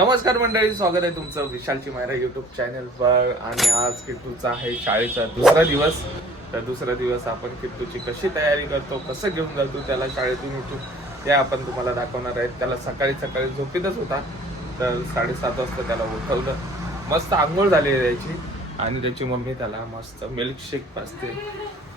नमस्कार मंडळी, स्वागत आहे तुमचं विशालची मायरा युट्यूब चॅनलवर. आणि आज किट्टूचा आहे शाळेचा दुसरा दिवस. तर दुसरा दिवस आपण किट्टूची कशी तयारी करतो, कसं घेऊन जातो त्याला शाळेतून उठून, ते आपण तुम्हाला दाखवणार आहेत. त्याला सकाळी झोपीतच होता, तर 7:30 वाजता त्याला उठवलं. मस्त आंघोळ झाली त्याची आणि त्याची मम्मी त्याला मस्त मिल्कशेक पाजते.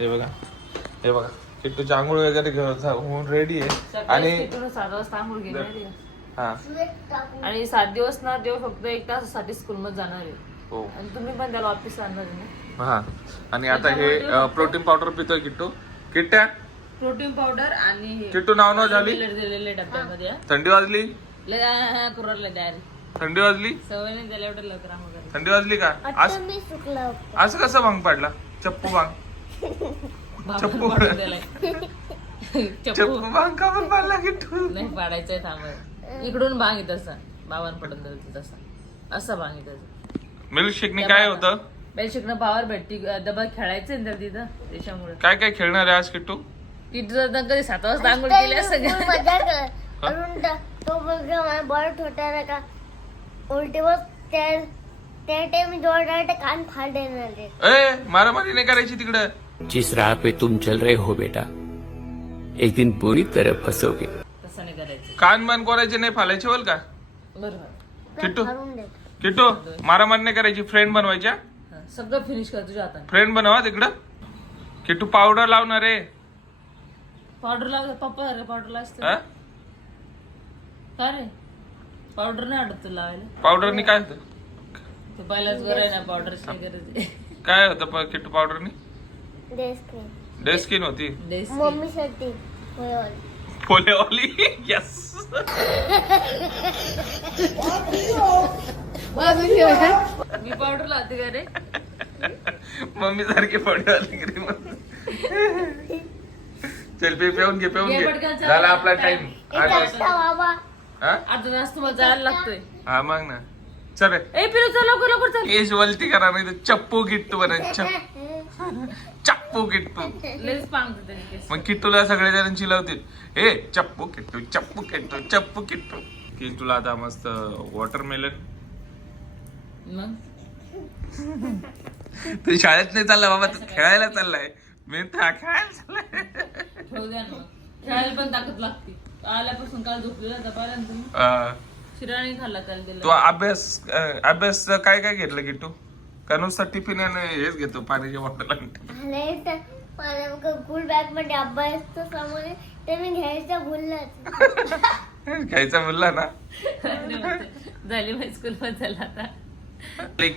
हे बघा किट्टूची आंघोळ वगैरे होऊन रेडी आहे. आणि 7 वाजता आंघोळ घेणार आहे. हा आणि 7 दिवस ना देव फक्त 1 तासासाठी स्कूल मध्ये जाणार आहे. हो. आणि तुम्ही पण त्याला ऑफिस आणणार आहे ना. हा. आणि आता हे प्रोटीन पावडर पितोय किट्टू. किट्ट्या प्रोटीन पावडर आणि किट्टू नाव झाली. दिलेले डब्यामध्ये. थंडी वाजली. कुरारला डायरी थंडी वाजली. सवय नाही त्याला एवढं लवकर आंघोळ करायची. थंडी वाजली का? असं कसं भांग पाडला? चप्पू भांग. चप्पू चप्पू भांग का पण पाडला किट्टू? नाही पाडायचंय थांब. इकडून भांग येत असा बाबांना पडून जातो तसा असा भांग येत. मिल्कशेकने काय होतं? बेलशिकनं पावर भेटती. डबा खेळायचंय ना तिथं, त्याच्यामुळे. काय काय खेळणार आहे आज किट्टू? किट्टू कधी 7 वाजता आंघोळ केली असं तो मुलगा मला बरं होता ना का उलटीवर त्या टाइम जोरदार कान फाड़ देणार आहे. ए मारामारी नाही करायची तिकडं. जिस राह पे तुम चल रहे हो बेटा, एक दिन बुरी तरह फंसोगे. तसं नाही करायचं. कान बान कोरायचे नाही, फालायचे बोल का बरोबर. किट्टू? फाडून दे. किट्टू मारामारी नाही करायची. फ्रेंड बनवायच्या. सगळं फिनिश कर तुझ्या हाताने. फ्रेंड बनवा तिकडं. किट्टू पावडर लावणार आहे. पावडर लावलं पप्पा रे, पावडर लावतो हा? का रे? पावडर नाही आवडत तुला लावायला? पावडरनी काय होतं? ते पहिलाच बरं आहे ना, पावडरची नाही गरज आहे. काय होतं किट्टू पावडरनी? डेस्क डे स्किन होती. मम्मीसाठी पोलेवाली. यस. मी पावडर लावते का रे? मम्मी सारखी पोलेवाली क्रीम. चल पेऊन घे ये पटकन चल. झाला आपला टाइम. बाबा अर्धा तास तुम्हाला जायला लागतोय. हा मग ना. चल ए पिरू चल, लवकर लवकर चल. केस वलती करा नाही तर चप्पू किट्टू बना. चप्पू किट्टू. लेस पांगते त्याने केस. मग किट्टूला सगळे जण चिलवतील. ए चप्पू किट्टू, चप्पू किट्टू, चप्पू किट्टू. किट्टूला आता मस्त वॉटरमेलन. मग तू शाळेत नाही चालला बाबा, तू खेळायला चाललाय. मी तर खेळायला चाललाय. ठेवू द्या ना. खेळायला पण ताकद लागते. आल्यापासून काल झोपलेला दपाऱ्यानं तुम्ही शिराणी खाल्ला त्याला दिला. तू अभ्यास काय काय घेतलं किट्टू? का नुसता टिफिन आणि हेच घेतो, पाण्याची बॉटल? स्कूल बॅग मध्ये अभ्यास समोर ते मी घ्यायचं भुललंच. घ्यायचा बोलला ना. झाली माझी स्कूल मध्ये झाला आता.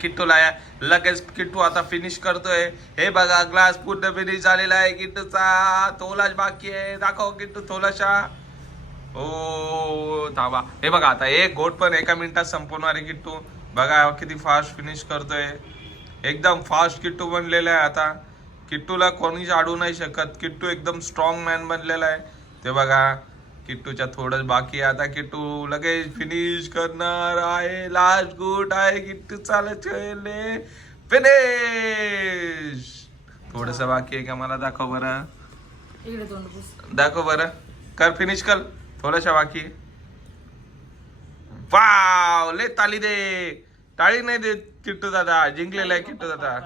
किट्टू लाया लगेच. किट्टू आता फिनिश करतोय. हे बघा ग्लास पूर्ण फिनिश झालेला आहे किट्टूचा. तोलाच बाकी आहे. दाखव किट्टू थोलाशा. ओ थांबा. हे बघा आता एक घोट पण 1 मिनिटात संपवणार आहे किट्टू. बघा किती फास्ट फिनिश करतोय. एकदम फास्ट किट्टू बनलेला आहे आता. किट्टूला कोणीच अडू नाही शकत. किट्टू एकदम स्ट्रॉंग मॅन बनलेला आहे. ते बघा किट्टूच्या थोडं बाकी आहे. आता किट्टू लगेच फिनिश करणार आहे. लास्ट गुट आहे किट्टू. चालत फिनिश. थोडस बाकी आहे का? मला दाखव बरं. इकडे तोंड पुस. दाखव बरं. कर फिनिश कर. थोडासा बाकी आहे. वाव ले ताली दे. टाळी नाही देत किट्टू दादा. जिंकलेला आहे किट्टू दादा.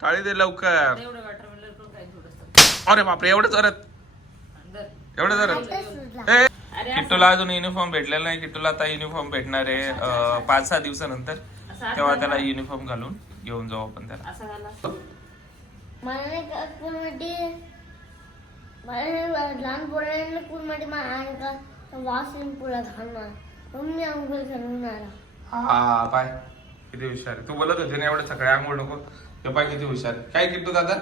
टाळी दे लवकर. एवढं वॉटरमेलन पण काही थोडंसं. अरे बापरे, एवढं जोरात. एवढं जोरात. किट्टूला अजून युनिफॉर्म भेटलेला नाही. किट्टूला आता युनिफॉर्म भेटणार आहे 5-6 दिवसानंतर. तेव्हा त्याला युनिफॉर्म घालून घेऊन जाऊ आपण त्याला. असं झालं. मला नाही का स्कूलमध्ये मला लहान पोरांना स्कूलमध्ये मला का वॉशिंग पुला घालणार मम्मी अंघोळ करणार. हा पाय किती हुशार आहे. तू बोलत होते ना एवढं सकाळी आंघोळ नको. ते पाय किती हुशार आहे. काय किट्टू दादा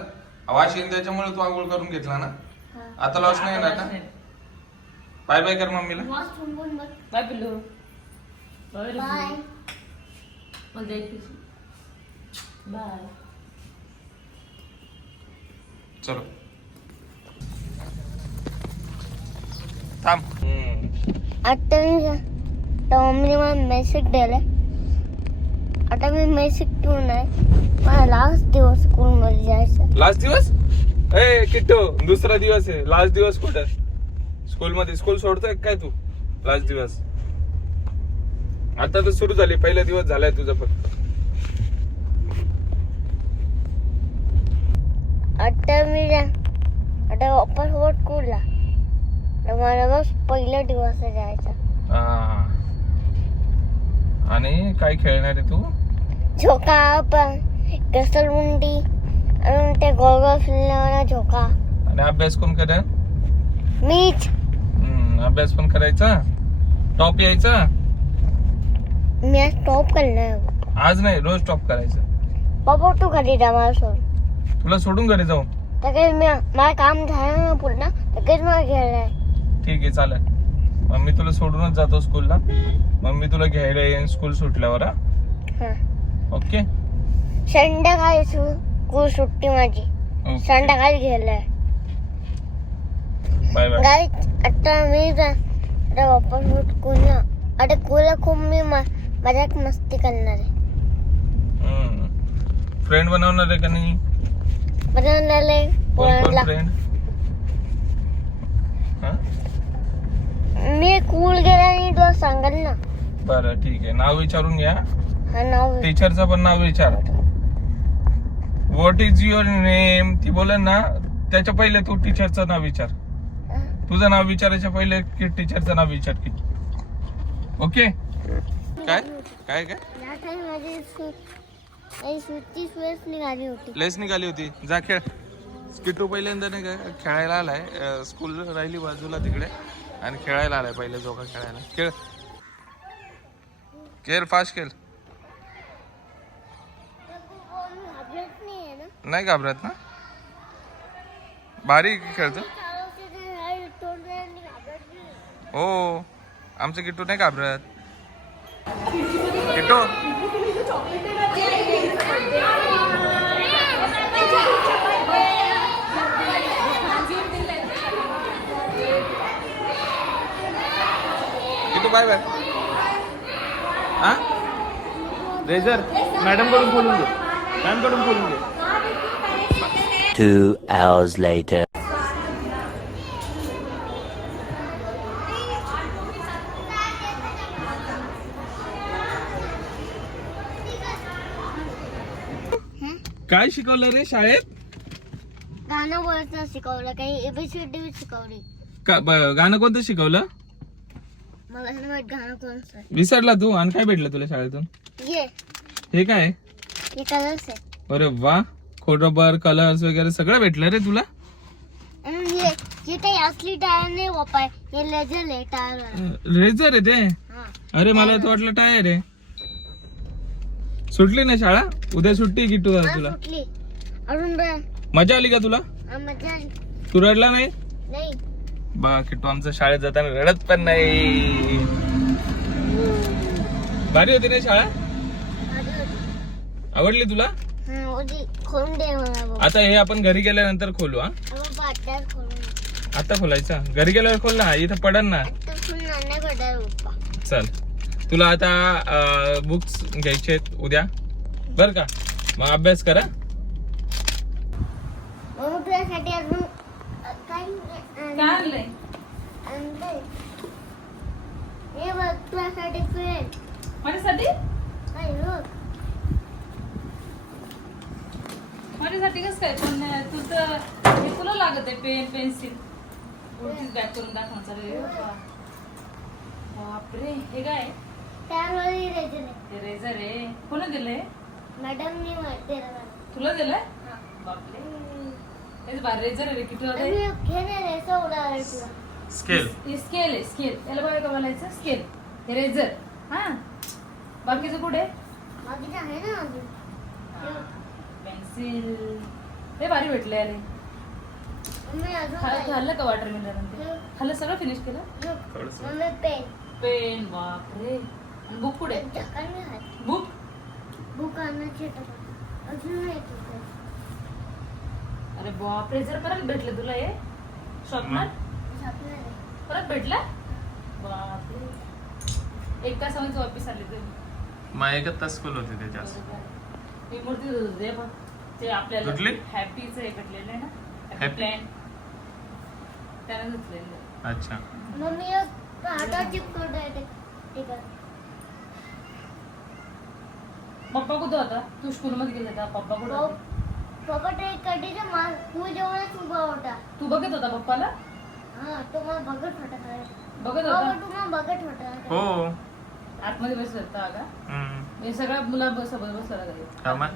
आवाज येईन त्याच्यामुळे तू आंघोळ करून घेतला ना. आता लॉस नाही येणार ना. बाय बाय कर मम्मीला. वॉशरूम पण बघ. बाय पिल्लू. बाय. मला दे एक piece. बाय. चलो थांब. आता मम्मीने मला मेसेज दिलाय. आता मी मेसेज ठेवून आहे. मला लास्ट दिवस स्कूलमध्ये जायचं. लास्ट दिवस? ए किट्टू दुसरा दिवस आहे. लास्ट दिवस कुठं? स्कूल मध्ये? स्कूल सोडतोय काय तू? लास्ट दिवस आता तर सुरू झाली, पहिला दिवस झालाय तुझा फक्त. आता वापस वर स्कूलला. मला बस पहिला दिवस जायचा. आणि काय खेळणार आहे तू? झोका पण घसरगुंडी आणि ते गोल गोल फिरणारा झोका. आणि अभ्यास कोण करेल? मीच. अभ्यास पण करायचा, टॉप यायचा. मी आज टॉप करणार. आज नाही, रोज टॉप करायचं. बाबा तू घरी जा मला सोड. तुला सोडून घरी जाऊ? लगेच मला काम झालं ना पूर्ण, लगेच मला घ्यायला. ठीक आहे चालेल. मग मी तुला सोडूनच जातो स्कूलला. मग मी तुला घ्यायला येईन स्कूल सुटल्यावर. ओके. संध्याकाळी स्कूल सुट्टी माझी. संध्याकाळी घ्यायला. Bye bye. गाईज आता मी आता वापस स्कूलला. आता स्कूलला खूप मी मजाक मस्ती करणार आहे. फ्रेंड बनवणार आहे का नाही? बनवणारे पोरांना. फ्रेंड मी स्कूल गेला आणि तुला सांगेल ना. बरं ठीक आहे. नाव विचारून घ्या. हा नाव टीचरचं पण नाव विचार. व्हॉट इज युअर नेम ती बोलेल ना, त्याच्या पहिले तू टीचरचं नाव विचार. तुझं नाव विचारायच्या पहिले की टीचरचं नाव विचार की. ओके. काय काय काय या टाइम माझी सुट्टी वेळेस निघाली होती. लेस निघाली होती. जा खेळ. किट्टू पहिल्यांदा नाही का खेळायला आलाय. स्कूल राहिली बाजूला तिकडे आणि खेळायला आलाय. पहिले जोका खेळायला. खेळ खेळ फास्ट खेळ. नाही घाबरत ना? भारी खेळतो. हो आमचं किट्टू नाही घाबरत. Kittu Kittu bye bye. हा रेझर मॅडम कडून खोलून दे. मॅम कडून खोलून दे. 2 hours later. काय शिकवलं रे शाळेत? गाणं बोलायचं शिकवलं, काही एबीसीडी शिकवली. गाणं कोणतं शिकवलं? मला नाही माहित गाणं कोणतं. विसरला तू? आणि काय भेटलं तुला शाळेतून? हे काय? हे कलर्स आहे. अरे वा. खोडरबर कलर्स वगैरे सगळं भेटलं रे तुला. आणि हे काही असली टायर नाही वापाय. हे लेजर आहे टायर. रेझर आहे ते? अरे मला तर वाटलं टायर आहे. सुटली ना शाळा? उद्या सुट्टी की तू तुला? सुटली. अजून मजा आली का तुला? मजा आली. तू रडला नाही? नाही. बा किट्टू आमचं शाळेत जाताना रडत पण नाही. भारी होती ना शाळा? आवडली तुला? खोलून दे मला. आता हे आपण घरी गेल्यानंतर खोलू. हा आता खोलायचा? घरी गेल्यावर खोल ना, इथं पडन ना. चल तुला आता बुक्स घ्यायचे आहेत उद्या बर का. मग अभ्यास करा. तुझ्यासाठी अजून काय आणलंय? हे बघ तुझ्यासाठी पेन. माझ्यासाठी? काय बघ. माझ्यासाठी कसं काय? पण तुझं हे तुला लागत आहे पेन पेन्सिल. उलटीच बॅग करून दाखवणार रे. बापरे हे काय? त्यामध्ये रेझर आहे. ते रेझर आहे. कोणी दिलंय? मॅडमनी दिलं. तुला दिलंय? बापरे हेच बार रेझर आहे रे. किती होत आहे? स्केल. स्केल आहे स्केल. याला बघा का बोलायचं स्केल. हे रेझर. हा बाकीचं कुठे? बाकीचं आहे ना अजून. पेन्सिल हे भारी भेटले याले. खाल्लं का वॉटरमेलन? खाल्लं सगळं फिनिश केलं. पेन बापरे. बुक कुठे? बुक बुक आणायची अजून नाही. अरे बापरे जर परत भेटलं तुला हे शॉपनर? परत भेटला? बापरे. 1 तासामध्ये वापस आले तुम्ही. मग 1 तास स्कूल होते त्याच्यात. मी मूर्ती दे बघ. ते आपल्याला कुठली? हॅपीचं हे कटलेलं आहे ना. हॅपी प्लॅन त्यानं धुतलेलं. अच्छा. मम्मी हातात चिपकवता येते. ठीक आहे. पप्पा कुठं होता? तू स्कूल मध्ये गेला होता, पप्पा कुठं होता? पप्पा ते कधीचा तू जवळच उभा होता. तू बघत होता पप्पाला? हा तो मला बघत होता काय. बघत होता? तू मला बघत होता. हो. आतमध्ये बसला होता का? हम्म. हे सगळ्या मुला बसला घरी. हा मग?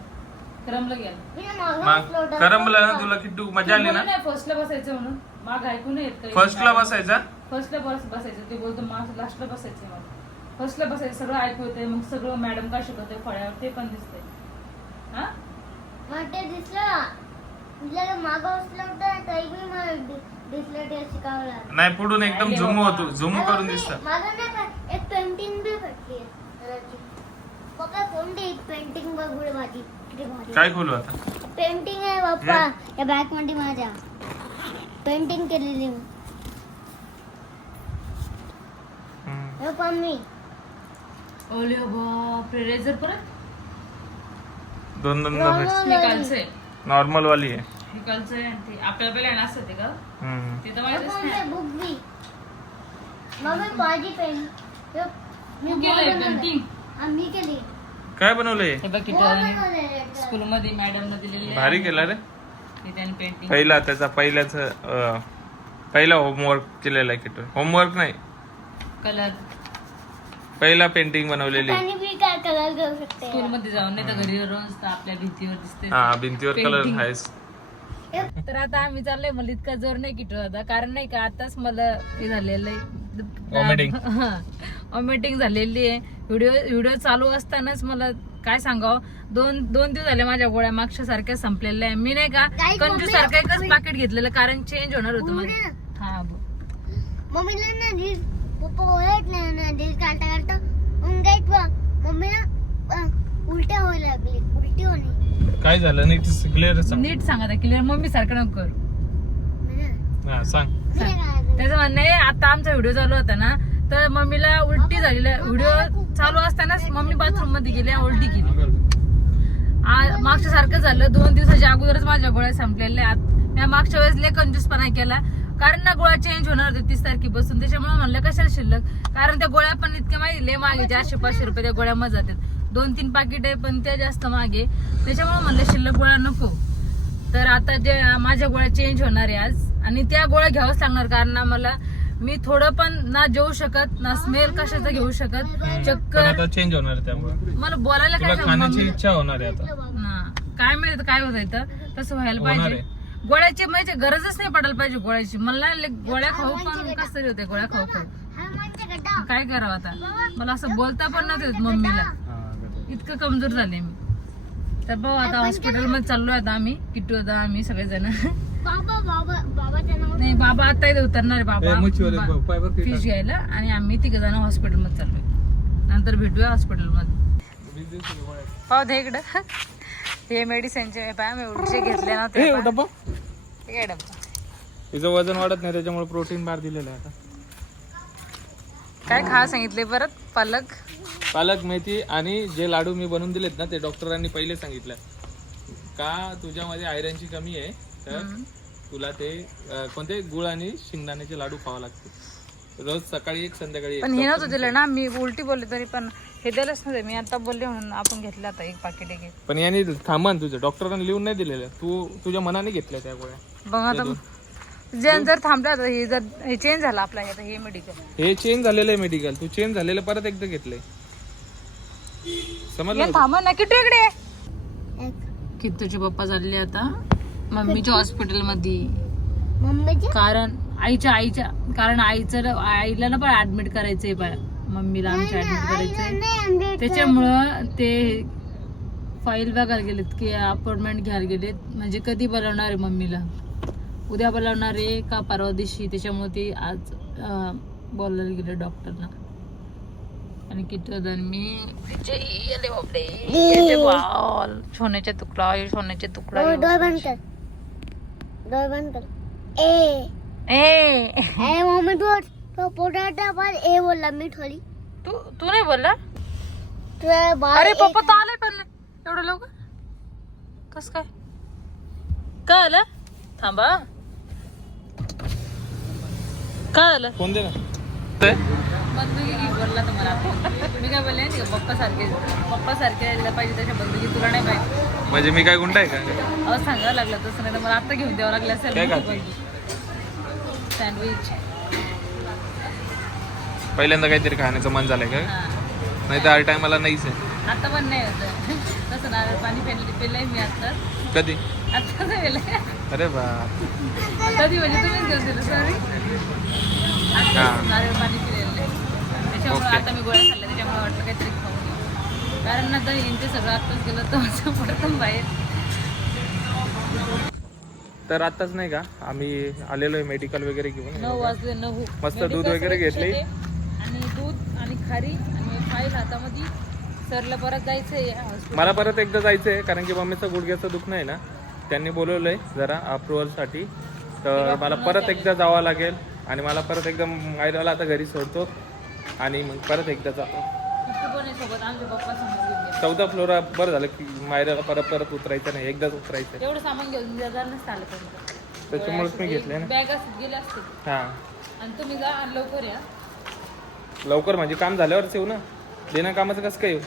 करमलं गेलं. मी मागं मग बसलो होता. करमलं ना तुला किट्टू? मजा आली ना? नाही फर्स्टला बसायचं म्हणून माग ऐकू नाही येत काही. फर्स्टला बसायचा? फर्स्टला बसायचं. ते बोलतो माग लास्टला बसायचं मला. फर्स्टला बसायचं, सगळं ऐकू येते, मग सगळं मॅडम काय शिकवते फळ्यावर ते पण दिसतंय. हा मला ते दिसलं. तुझ्या मागं बसलं होतं तरी मी मला दिसलं ते शिकावला. नाही, पुढून एकदम झूम होतो, झूम करून दिसत. मला नाही का एक पेंटिंग बी भेटली आहे. पप्पा कोणती पेंटिंग बघ माझी किती भारी. काय खोलू आता? पेंटिंग आहे पप्पा या बॅग मध्ये माझ्या पेंटिंग केलेली हम्म. हे पण मी ओले बापरे, रेझर परत दोन दोन हे कालचं आहे, नॉर्मल वाली आहे. हे कालचं आहे आणि ते आपल्याला पहिला असतं ते का हम्म. ते तर माहितीच नाही. बुक बी मम्मी माझी पेन तू केलंय पेंटिंग? आम्ही केली. काय बनवलंय? हे बघ किती स्कूल मध्ये मॅडम न दिलेली भारी केला रे. त्याने पेंटिंग पहिला त्याचा पहिला होमवर्क केलेला आहे किट्टू. होमवर्क नाही, कलर पहिला पेंटिंग बनवलेली. आणि मी काय कलर करू शकते. स्कूल मध्ये जाऊन नाही तर घरी रोज तर आपल्या भिंतीवर दिसते. हा, भिंतीवर कलर Painting. आहेस. तर आता आम्ही चाललोय, मला इतका जोर नाही किटू आता, कारण नाही का आताच मला हे झालेलं Vomiting. वॉमिटिंग झालेली आहे. व्हिडिओ चालू असतानाच मला काय सांगावं, दोन दिवस झाले माझ्या गोळ्या मागच्या सारख्या संपलेल्या आहे. मी नाही का Guys, कंजूस सारखं एकच पाकिट घेतलेलं, कारण चेंज होणार होतं मला. हा मम्मीला ना रील पप्पा ओळख नाही ना रील काढता काढता मग काय मम्मीला उलट्या व्हायला लागली. उलटी होणे. काय झालं? नीट क्लिअर सांग. नीट सांगा क्लिअर, मम्मी सारखं नको करू. हा, सांग. त्याचं म्हणणं आहे, आता आमचा व्हिडिओ चालू होता ना, तर मम्मीला उलटी झालेला. व्हिडिओ चालू असतानाच मम्मी बाथरूम मध्ये गेली, उलटी केली. मागच्या सारखं झालं. 2 दिवसाच्या अगोदरच माझ्या गोळ्या संपलेल्या. मी मागच्या वेळेस लय कंजूसपणा केला, कारण ना गोळ्या चेंज होणार होते 30 तारखेपासून. त्याच्यामुळे म्हणलं कशाला शिल्लक, कारण त्या गोळ्या पण इतक्या माहिती लय मागे, 400-500 रुपये त्या गोळ्या मग जातात. 2-3 पाकिट आहे पण त्या जास्त मागे, त्याच्यामुळे म्हणलं शिल्लक गोळ्या नको. तर आता जे माझ्या गोळ्या चेंज होणार आहे आज, आणि त्या गोळ्या घ्यावंच लागणार, कारण ना मला मी थोडं पण ना जेवू शकत ना स्मेल कशाचं घेऊ शकत. चक्कर आता चेंज होणार आहे, त्यामुळे मला बोलायला तुला काय खाण्याची इच्छा होणार आहे आता. काय माहिती काय होत आहे, तसं व्हायला पाहिजे. गोळ्याची म्हणजे गरजच नाही पडायला पाहिजे गोळ्याची. मला गोळ्या खाऊ पण कसं तरी होते, गोळ्या खाऊ काय करावं आता. मला असं बोलता पण नव्हते मम्मीला, इतकं कमजोर झाले मी. तर भाऊ आता हॉस्पिटल मध्ये चाललोय आता आम्ही, किट्टू आता आम्ही सगळेजण. नाही बाबा आता इथे उतरणार आहे, बाबा फिश घ्यायला, आणि आम्ही 3 जण हॉस्पिटल मध्ये चाललोय. नंतर भेटूया हॉस्पिटल मध्ये. पाहू दे इकडं, हे मेडिसिनचे एवढे घेतले ना ते डब्बा. काय डब्बा. तिचं वजन वाढत नाही, त्याच्यामुळे प्रोटीन बार दिलेला आहे. आता काय खा सांगितले परत? पालक मेथी आणि जे लाडू मी बनवून दिलेत ना, ते डॉक्टरांनी पहिले सांगितलं का तुझ्यामध्ये आयरनची कमी आहे, तर तुला ते कोणते गुळ आणि शेंगदाण्याचे लाडू खावा लागते रोज, सकाळी एक संध्याकाळी एक. पण हे नव्हतं दिलं ना, मी उलटी बोलले तरी पण हे दिलंच नव्हते. मी आता बोलले म्हणून आपण घेतलं आता 1 पाकिट घे. पण याने थांबन, तुझं डॉक्टरांनी लिहून नाही दिलेलं, तू तुझ्या मनाने घेतल्या त्या गोळ्या. बघ आता जर थांबलं आता, हे जर चेंज झालं आपला, आता हे मेडिकल हे चेंज झालेलं आहे मेडिकल, तू चेंज झालेलं परत एकदा घेतलंय, समजलं? थांबा ना किट्टू इकडे. किट्टूचे पप्पा चालले आता मम्मीच्या हॉस्पिटल मध्ये, कारण आईला ना पण ऍडमिट करायचंय, मम्मीला आमच्या ऍडमिट करायचंय. त्याच्यामुळं ते फाईल बघायला गेलेत की अपॉइंटमेंट घ्यायला गेलेत, म्हणजे कधी बोलावणार आहे मम्मीला, उद्या बोलावणार आहे का परवा दिवशी. त्याच्यामुळे ते आज बोलायला गेले डॉक्टरना. आणि किती मी सोन्याचे तुकडा मम्मी तो पोटाटा पण ए बोलला मी थोडी. तू नाही बोलला? अरे पप्पा तर आले पण एवढं लवकर कस काय आलं? थांबा, काय आलं? फोन दे ना. बंदुकी की बोलला तुम्हाला आपण. मी काय बोलले नाही का पप्पा सारखे यायला पाहिजे त्याच्या बंदुकी तुला नाही पाहिजे. म्हणजे मी काय गुंड आहे का? अहो सांगावं लागलं तसं नाही तर मला आता घेऊन द्यावं लागलं असेल. काय खाते? सँडविच. पहिल्यांदा काहीतरी खाण्याचं मन झालंय का? नाही तर हर टायमाला नाहीच आहे. आता पण नाही होतं तसं नारळ पाणी पेलंय मी आता. कधी? आता पेलंय. अरे बा. कधी म्हणजे तुम्हीच घेऊन दिलं सॉरी. नारळ पाणी पिलेलं आहे त्याच्यामुळे ओके. आता मी गोळ्या खाल्ल्या त्याच्यामुळे वाटलं काहीतरी खाऊन घेऊ. कारण ना तर यांचे सगळं आत्ताच गेलं तर माझं पडतं बाहेर. तर आताच नाही का आम्ही आलेलो आहे मेडिकल वगैरे 9 घेऊन. वाजले 9. मस्त दूध वगैरे घेतले. आणि दूध आणि खारी आणि फाईल हातामध्ये. सरला परत जायचंय हॉस्पिटल. मला परत एकदा जायचं आहे कारण की मम्मीचं गुडघ्याचं दुखणं आहे ना, त्यांनी बोलवलंय जरा अप्रुव्हलसाठी. तर मला परत एकदा जावं लागेल आणि मला परत एकदा मायराला आता घरी सोडतो आणि मग परत एकदा जातो. तू पण आहे सोबत आमचे पप्पा समोर घेऊन गेले. 14 फ्लोअर बरं झालं की मायराला परत उतरायचं नाही, एकदाच उतरायचं. तेवढं सामान घेऊन जाणार नसतं आलं पण. त्याच्यामुळेच मी घेतले ना. बॅग असत गेले असते. हां आणि तुम्ही जा आणि लवकर या. लवकर म्हणजे काम झाल्यावरच येऊ ना. बिना कामाचं कसं काय येऊ?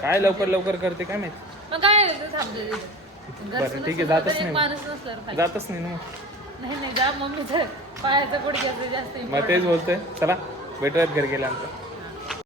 काय लवकर करते काय माहिती. मग काय थांबले बरं ठीक आहे, जातच नाही माणूस नसल्यावर काय. जातच नाही ना मग. नाही जा मम्मीचं पायाचं गुडघ्याचं जास्त मग तेच बोलतोय. चला भेटूयात घरी गेल्यानंतर.